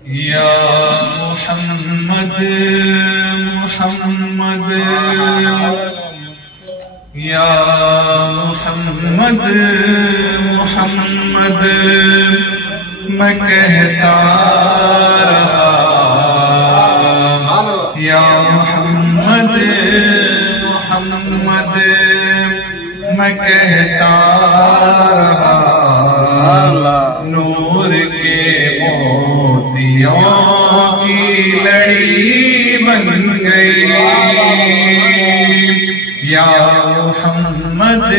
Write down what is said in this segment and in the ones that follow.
یا محمد محمد یا محمد محمد میں کہتا رہا یا محمد محمد میں کہتا رہا نور کے موتیوں کی لڑی بن گئی یا محمد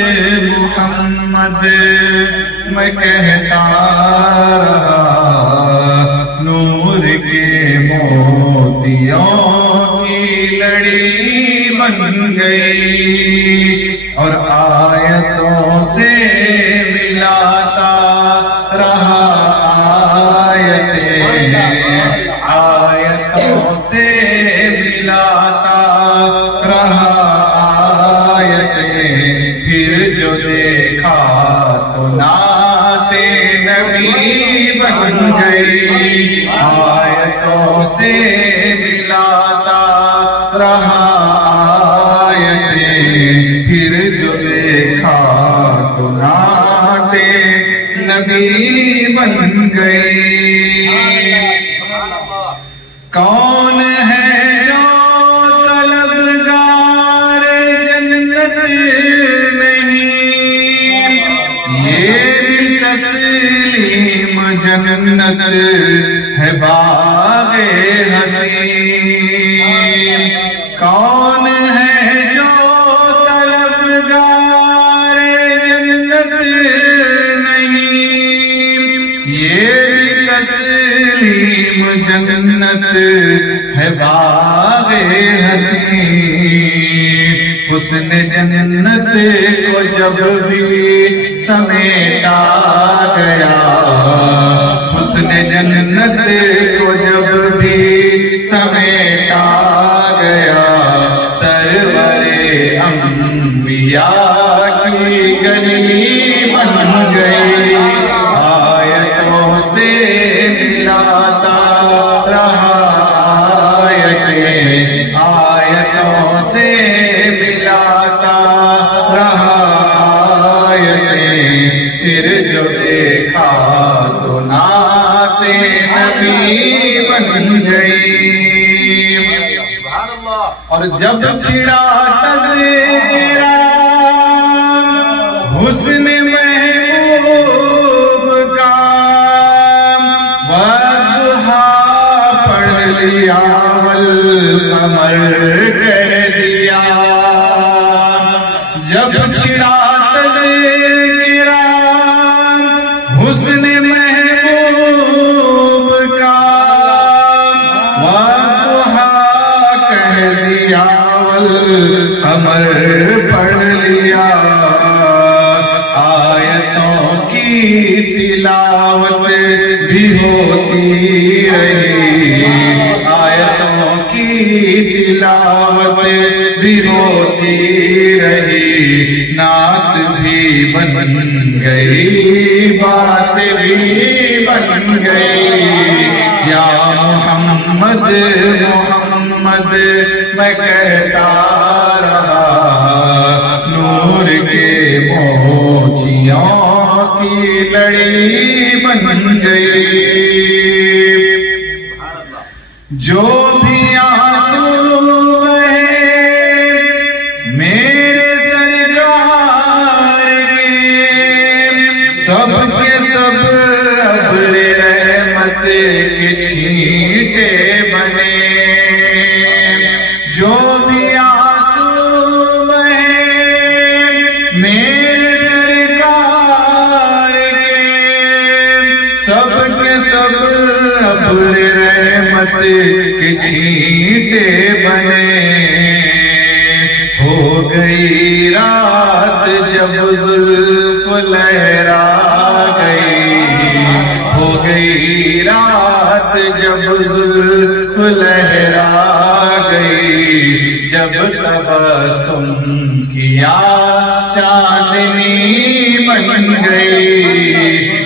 محمد میں کہتا رہا نور کے موتیوں کی لڑی بن گئی اور آیتوں سے ملاتا رہا آیتوں سے ملاتا رہا پھر جو دیکھا تو نعت نبی بن گئی آیتوں سے ملاتا رہا پھر جو دیکھا تو نعت نبی بن گئی کون ہے جو طلبگار جنت نہیں یہ بھی تسلیم جنت ہے باغ حسین کون ہے جو طلبگار جنت نہیں یہ بھی تسلیم جنت ہے باغ حسین حسن جنت کو جب بھی سمیٹا گیا حسن جنت کو جب بھی سمیٹا گیا سرور انبیاء کی گلی بن گئی آیتوں سے ملاتا رہا آیتوں سے ملاتا رہا پھر جو دیکھا تو نعت نبی بن گئی اور جب چھڑا تذکرہ حسن محبوب کا وضحا پڑھ لیا والقمر کہہ دیا جب چھڑا تذکرہ حسن محبوب کا وضحا کہہ دیا والقمر پڑھ لیا آیتوں کی تلاوت بھی ہوتی رہی آیتوں کی تلاوت بھی ہوتی رہی نعت بھی بن گئی بات بھی بن گئی یا محمد محمد میں کہتا رہا نور کے موتیوں کی لڑی بن گئی جو بھی آنسو بہے میرے سرکار کے سب کے سب ابر رحمت کے چھینٹے بنے جو بھی آنسو بہے میرے سرکار کے سب کے سب ابر رحمت کے چھینٹے بنے ہو گئی رات جب زلف لہرا گئی ہو گئی رات جب زلف لہرا گئی جب تبسم کیا چاندنی بن گئی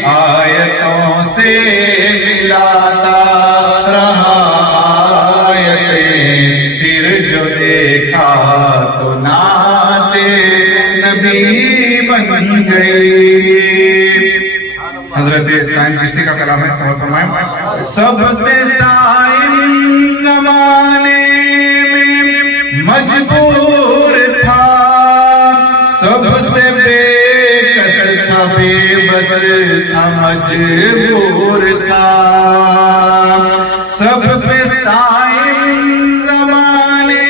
آیتوں سے ملاتا کرام ہے، سمجھ فرمائیں، سب سے سائن زمانے میں مجبور تھا، سب سے بے کس تھا، بے بس تھا، مجبور تھا، سب سے سائن زمانے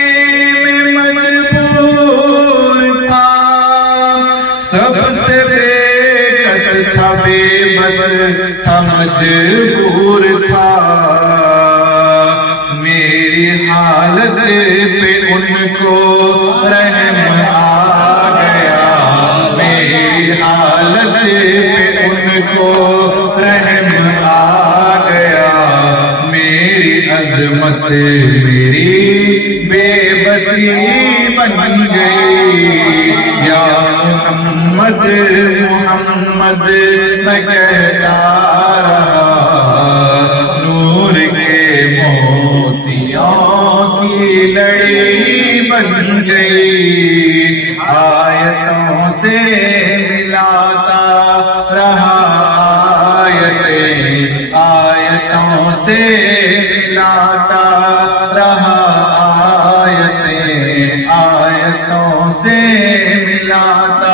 میں مجبور تھا، سب سے بے کس تھا، بے بس تھا، مجبور تھا، میری حالت پہ ان کو رحم آ گیا، میری حالت پہ ان کو رحم آ گیا، میری عظمت میری بے بسی بن گئی، یا محمد محمد میں کہتا رہا، نور کے موتیوں کی لڑی بن گئی، آیتوں سے ملاتا رہا، آیتیں آیتوں سے ملاتا رہا، آیتیں آیتوں سے ملاتا